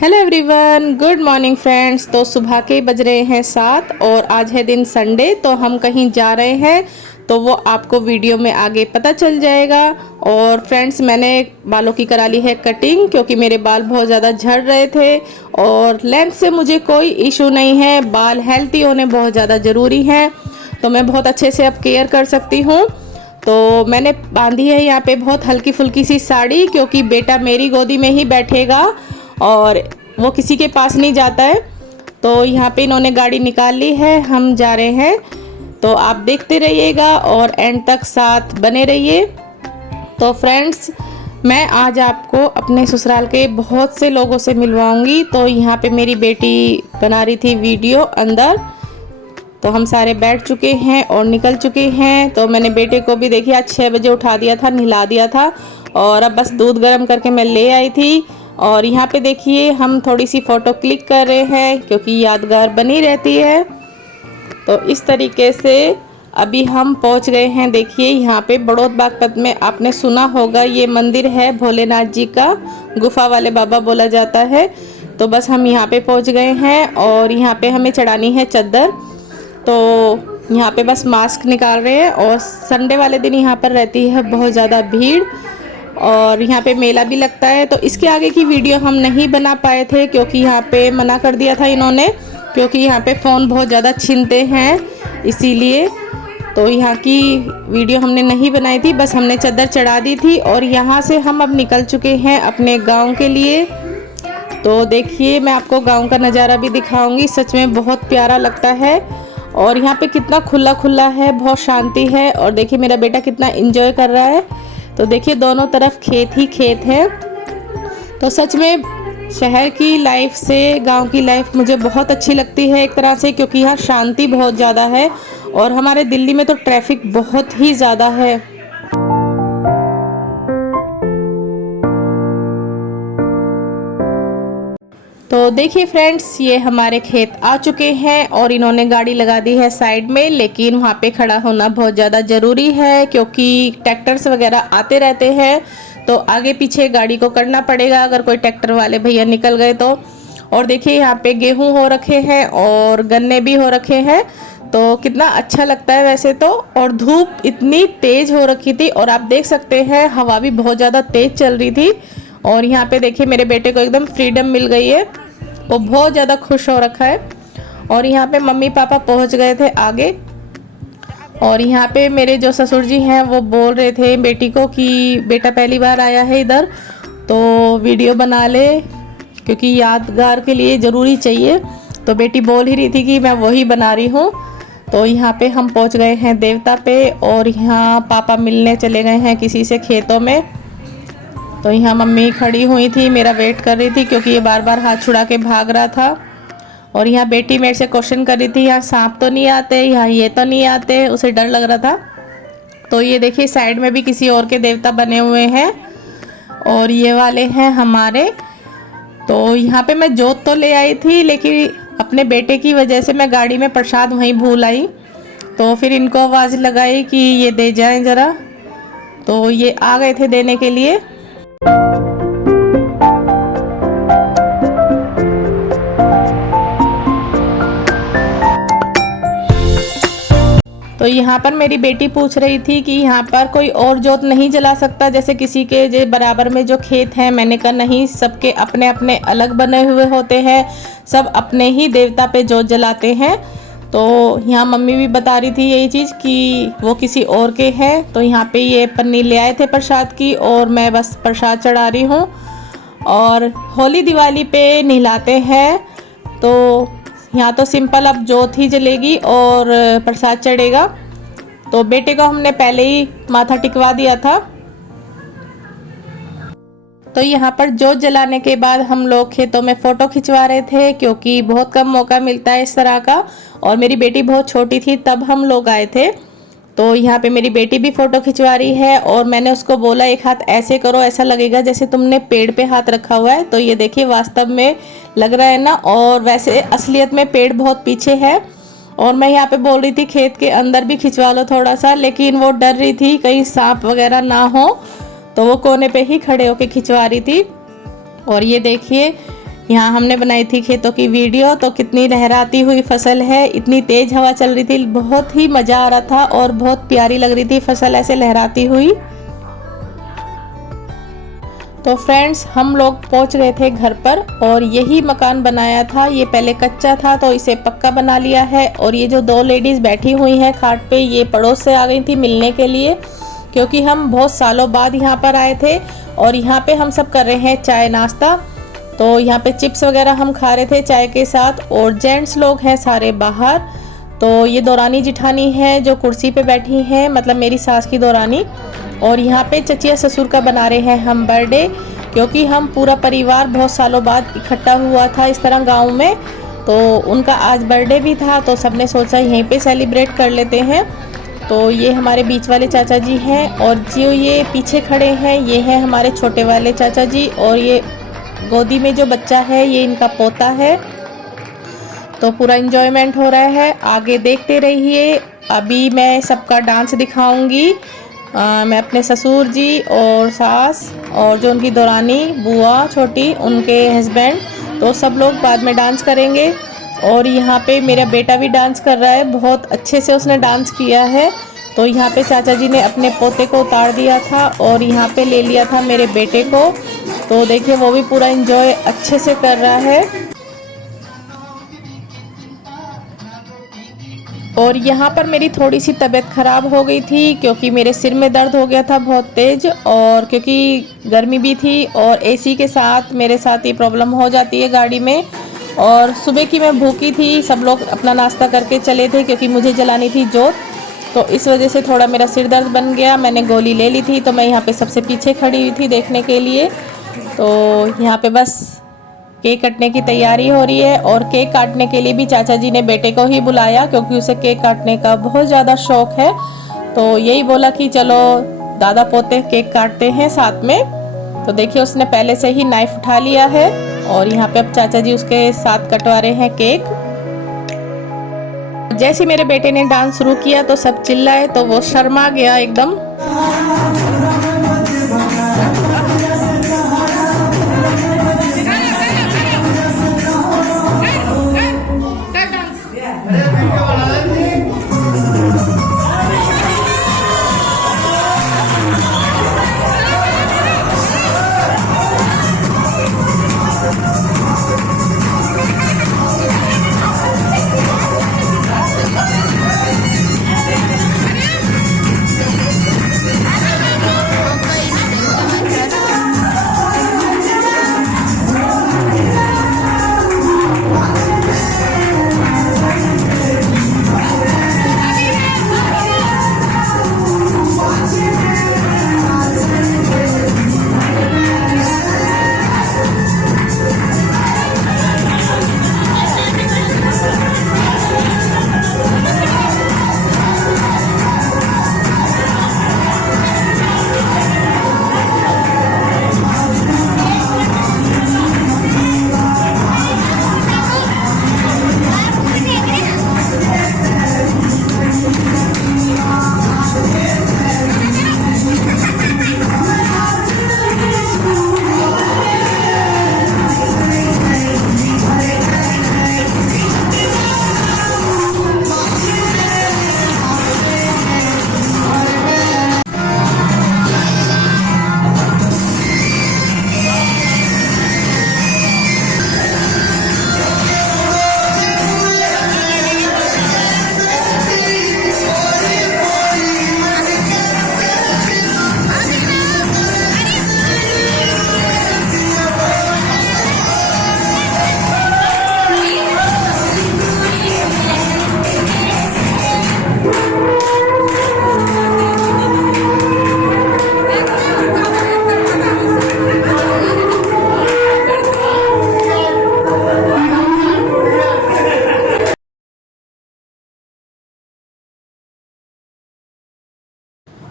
Hello everyone, good morning friends. तो सुबह के बज रहे हैं 7 और आज है दिन संडे। तो हम कहीं जा रहे हैं तो वो आपको वीडियो में आगे पता चल जाएगा। और फ्रेंड्स, मैंने बालों की करा ली है कटिंग क्योंकि मेरे बाल बहुत ज़्यादा झड़ रहे थे और लेंथ से मुझे कोई इशू नहीं है। बाल हेल्थी होने बहुत ज़्यादा ज़रूरी हैं, तो मैं बहुत अच्छे से अब केयर कर सकती हूँ। तो मैंने बांधी है यहाँ पे बहुत हल्की फुल्की सी साड़ी, क्योंकि बेटा मेरी गोदी में ही बैठेगा और वो किसी के पास नहीं जाता है। तो यहाँ पे इन्होंने गाड़ी निकाल ली है, हम जा रहे हैं। तो आप देखते रहिएगा और एंड तक साथ बने रहिए। तो फ्रेंड्स, मैं आज आपको अपने ससुराल के बहुत से लोगों से मिलवाऊंगी। तो यहाँ पे मेरी बेटी बना रही थी वीडियो अंदर। तो हम सारे बैठ चुके हैं और निकल चुके हैं। तो मैंने बेटे को भी देखिए आज 6 बजे उठा दिया था, नहला दिया था और अब बस दूध गर्म करके मैं ले आई थी। और यहाँ पे देखिए हम थोड़ी सी फ़ोटो क्लिक कर रहे हैं क्योंकि यादगार बनी रहती है। तो इस तरीके से अभी हम पहुँच गए हैं। देखिए यहाँ पे बड़ौत बागपत में आपने सुना होगा, ये मंदिर है भोलेनाथ जी का, गुफा वाले बाबा बोला जाता है। तो बस हम यहाँ पे पहुँच गए हैं और यहाँ पे हमें चढ़ानी है चद्दर। तो यहाँ पे बस मास्क निकाल रहे हैं और संडे वाले दिन यहाँ पर रहती है बहुत ज़्यादा भीड़ और यहाँ पे मेला भी लगता है। तो इसके आगे की वीडियो हम नहीं बना पाए थे क्योंकि यहाँ पे मना कर दिया था इन्होंने, क्योंकि यहाँ पे फ़ोन बहुत ज़्यादा छीनते हैं, इसीलिए तो यहाँ की वीडियो हमने नहीं बनाई थी। बस हमने चद्दर चढ़ा दी थी और यहाँ से हम अब निकल चुके हैं अपने गांव के लिए। तो देखिए मैं आपको गांव का नज़ारा भी दिखाऊंगी, सच में बहुत प्यारा लगता है। और यहाँ पे कितना खुला खुला है, बहुत शांति है। और देखिए मेरा बेटा कितना एंजॉय कर रहा है। तो देखिए दोनों तरफ खेत ही खेत है। तो सच में शहर की लाइफ से गांव की लाइफ मुझे बहुत अच्छी लगती है एक तरह से, क्योंकि यहाँ शांति बहुत ज़्यादा है और हमारे दिल्ली में तो ट्रैफिक बहुत ही ज़्यादा है। तो देखिए फ्रेंड्स, ये हमारे खेत आ चुके हैं और इन्होंने गाड़ी लगा दी है साइड में, लेकिन वहाँ पे खड़ा होना बहुत ज़्यादा ज़रूरी है क्योंकि ट्रैक्टर्स वगैरह आते रहते हैं। तो आगे पीछे गाड़ी को करना पड़ेगा अगर कोई ट्रैक्टर वाले भैया निकल गए तो। और देखिए यहाँ पे गेहूँ हो रखे हैं और गन्ने भी हो रखे हैं। तो कितना अच्छा लगता है वैसे तो। और धूप इतनी तेज़ हो रखी थी और आप देख सकते हैं हवा भी बहुत ज़्यादा तेज़ चल रही थी। और यहाँ पे देखिए मेरे बेटे को एकदम फ्रीडम मिल गई है, वो बहुत ज़्यादा खुश हो रखा है। और यहाँ पे मम्मी पापा पहुँच गए थे आगे। और यहाँ पे मेरे जो ससुर जी हैं वो बोल रहे थे बेटी को कि बेटा पहली बार आया है इधर, तो वीडियो बना ले क्योंकि यादगार के लिए ज़रूरी चाहिए। तो बेटी बोल ही रही थी कि मैं वही बना रही हूँ। तो यहाँ पे हम पहुँच गए हैं देवता पे और यहाँ पापा मिलने चले गए हैं किसी से खेतों में। तो यहाँ मम्मी खड़ी हुई थी, मेरा वेट कर रही थी क्योंकि ये बार बार हाथ छुड़ा के भाग रहा था। और यहाँ बेटी मेरे से क्वेश्चन कर रही थी, यहाँ सांप तो नहीं आते, यहाँ ये तो नहीं आते, उसे डर लग रहा था। तो ये देखिए साइड में भी किसी और के देवता बने हुए हैं और ये वाले हैं हमारे। तो यहाँ पे मैं जोत तो ले आई थी, लेकिन अपने बेटे की वजह से मैं गाड़ी में प्रसाद वहीं भूल आई। तो फिर इनको आवाज़ लगाई कि ये दे जाएं ज़रा, तो ये आ गए थे देने के लिए। तो यहाँ पर मेरी बेटी पूछ रही थी कि यहाँ पर कोई और जोत नहीं जला सकता, जैसे किसी के जो बराबर में जो खेत हैं। मैंने कहा नहीं, सबके अपने अपने अलग बने हुए होते हैं, सब अपने ही देवता पे जोत जलाते हैं। तो यहाँ मम्मी भी बता रही थी यही चीज़ कि वो किसी और के हैं। तो यहाँ पे ये पन्नी ले आए थे प्रसाद की और मैं बस प्रसाद चढ़ा रही हूँ। और होली दिवाली पे नहलाते हैं, तो यहाँ तो सिंपल अब जोत ही जलेगी और प्रसाद चढ़ेगा। तो बेटे को हमने पहले ही माथा टिकवा दिया था। तो यहाँ पर जोत जलाने के बाद हम लोग खेतों में फ़ोटो खिंचवा रहे थे क्योंकि बहुत कम मौका मिलता है इस तरह का। और मेरी बेटी बहुत छोटी थी तब हम लोग आए थे। तो यहाँ पे मेरी बेटी भी फ़ोटो खिंचवा रही है और मैंने उसको बोला एक हाथ ऐसे करो, ऐसा लगेगा जैसे तुमने पेड़ पे हाथ रखा हुआ है। तो ये देखिए वास्तव में लग रहा है ना, और वैसे असलियत में पेड़ बहुत पीछे है। और मैं यहाँ पे बोल रही थी खेत के अंदर भी खिंचवा लो थोड़ा सा, लेकिन वो डर रही थी कहीं सांप वगैरह ना हो, तो वो कोने पे ही खड़े होके खिंचवा रही थी। और ये देखिए यहाँ हमने बनाई थी खेतों की वीडियो। तो कितनी लहराती हुई फसल है, इतनी तेज़ हवा चल रही थी, बहुत ही मज़ा आ रहा था और बहुत प्यारी लग रही थी फसल ऐसे लहराती हुई। तो फ्रेंड्स हम लोग पहुंच गए थे घर पर और यही मकान बनाया था। ये पहले कच्चा था तो इसे पक्का बना लिया है। और ये जो दो लेडीज़ बैठी हुई हैं खाट पे, ये पड़ोस से आ गई थी मिलने के लिए, क्योंकि हम बहुत सालों बाद यहाँ पर आए थे। और यहाँ पे हम सब कर रहे हैं चाय नाश्ता। तो यहाँ पे चिप्स वगैरह हम खा रहे थे चाय के साथ। और जेंट्स लोग हैं सारे बाहर। तो ये दौरानी जिठानी है जो कुर्सी पे बैठी हैं, मतलब मेरी सास की दौरानी। और यहाँ पे चचिया ससुर का बना रहे हैं हम बर्थडे, क्योंकि हम पूरा परिवार बहुत सालों बाद इकट्ठा हुआ था इस तरह गांव में। तो उनका आज बर्थडे भी था तो सबने सोचा यहीं पे सेलिब्रेट कर लेते हैं। तो ये हमारे बीच वाले चाचा जी हैं और जो ये पीछे खड़े हैं ये हैं हमारे छोटे वाले चाचा जी। और ये गोदी में जो बच्चा है ये इनका पोता है। तो पूरा एंजॉयमेंट हो रहा है, आगे देखते रहिए। अभी मैं सबका डांस दिखाऊंगी। मैं अपने ससुर जी और सास और जो उनकी दौरानी बुआ छोटी, उनके हस्बैंड, तो सब लोग बाद में डांस करेंगे। और यहाँ पे मेरा बेटा भी डांस कर रहा है, बहुत अच्छे से उसने डांस किया है। तो यहाँ पे चाचा जी ने अपने पोते को उतार दिया था और यहाँ पे ले लिया था मेरे बेटे को। तो देखिए वो भी पूरा एंजॉय अच्छे से कर रहा है। और यहाँ पर मेरी थोड़ी सी तबीयत ख़राब हो गई थी, क्योंकि मेरे सिर में दर्द हो गया था बहुत तेज़। और क्योंकि गर्मी भी थी और एसी के साथ मेरे साथ ये प्रॉब्लम हो जाती है गाड़ी में। और सुबह की मैं भूखी थी, सब लोग अपना नाश्ता करके चले थे क्योंकि मुझे जलानी थी जोत। तो इस वजह से थोड़ा मेरा सिर दर्द बन गया, मैंने गोली ले ली थी। तो मैं यहाँ पे सबसे पीछे खड़ी हुई थी देखने के लिए। तो यहाँ पे बस केक कटने की तैयारी हो रही है। और केक काटने के लिए भी चाचा जी ने बेटे को ही बुलाया, क्योंकि उसे केक काटने का बहुत ज़्यादा शौक है। तो यही बोला कि चलो दादा पोते केक काटते हैं साथ में। तो देखिए उसने पहले से ही नाइफ उठा लिया है और यहाँ पे अब चाचा जी उसके साथ कटवा रहे हैं केक। जैसे मेरे बेटे ने डांस शुरू किया तो सब चिल्लाए, तो वो शर्मा गया एकदम।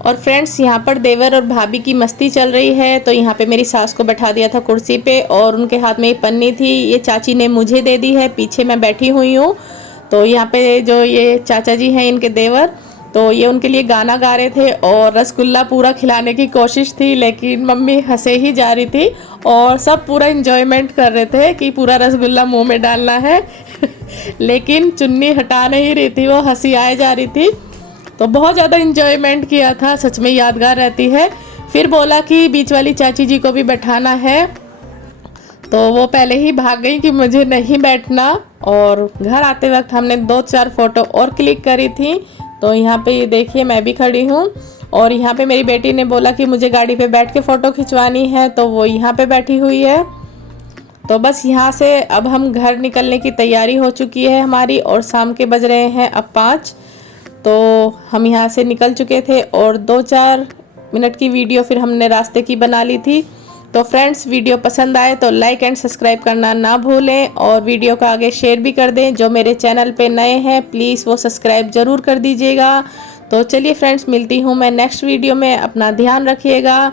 और फ्रेंड्स यहाँ पर देवर और भाभी की मस्ती चल रही है। तो यहाँ पे मेरी सास को बैठा दिया था कुर्सी पे और उनके हाथ में ये पन्नी थी, ये चाची ने मुझे दे दी है, पीछे मैं बैठी हुई हूँ। तो यहाँ पे जो ये चाचा जी हैं इनके देवर, तो ये उनके लिए गाना गा रहे थे और रसगुल्ला पूरा खिलाने की कोशिश थी, लेकिन मम्मी हंसे ही जा रही थी और सब पूरा इंजॉयमेंट कर रहे थे कि पूरा रसगुल्ला मुंह में डालना है लेकिन चुन्नी हटा नहीं रही थी, वो हंसी आए जा रही थी। तो बहुत ज़्यादा इंजॉयमेंट किया था, सच में यादगार रहती है। फिर बोला कि बीच वाली चाची जी को भी बैठाना है, तो वो पहले ही भाग गई कि मुझे नहीं बैठना। और घर आते वक्त हमने 2-4 फ़ोटो और क्लिक करी थी। तो यहाँ पे ये देखिए मैं भी खड़ी हूँ और यहाँ पे मेरी बेटी ने बोला कि मुझे गाड़ी पे बैठ के फ़ोटो खिंचवानी है, तो वो यहाँ पे बैठी हुई है। तो बस यहाँ से अब हम घर निकलने की तैयारी हो चुकी है हमारी और शाम के बज रहे हैं अब 5। तो हम यहाँ से निकल चुके थे और 2-4 मिनट की वीडियो फिर हमने रास्ते की बना ली थी। तो फ्रेंड्स, वीडियो पसंद आए तो लाइक एंड सब्सक्राइब करना ना भूलें और वीडियो को आगे शेयर भी कर दें। जो मेरे चैनल पे नए हैं प्लीज़ वो सब्सक्राइब ज़रूर कर दीजिएगा। तो चलिए फ्रेंड्स, मिलती हूँ मैं नेक्स्ट वीडियो में। अपना ध्यान रखिएगा।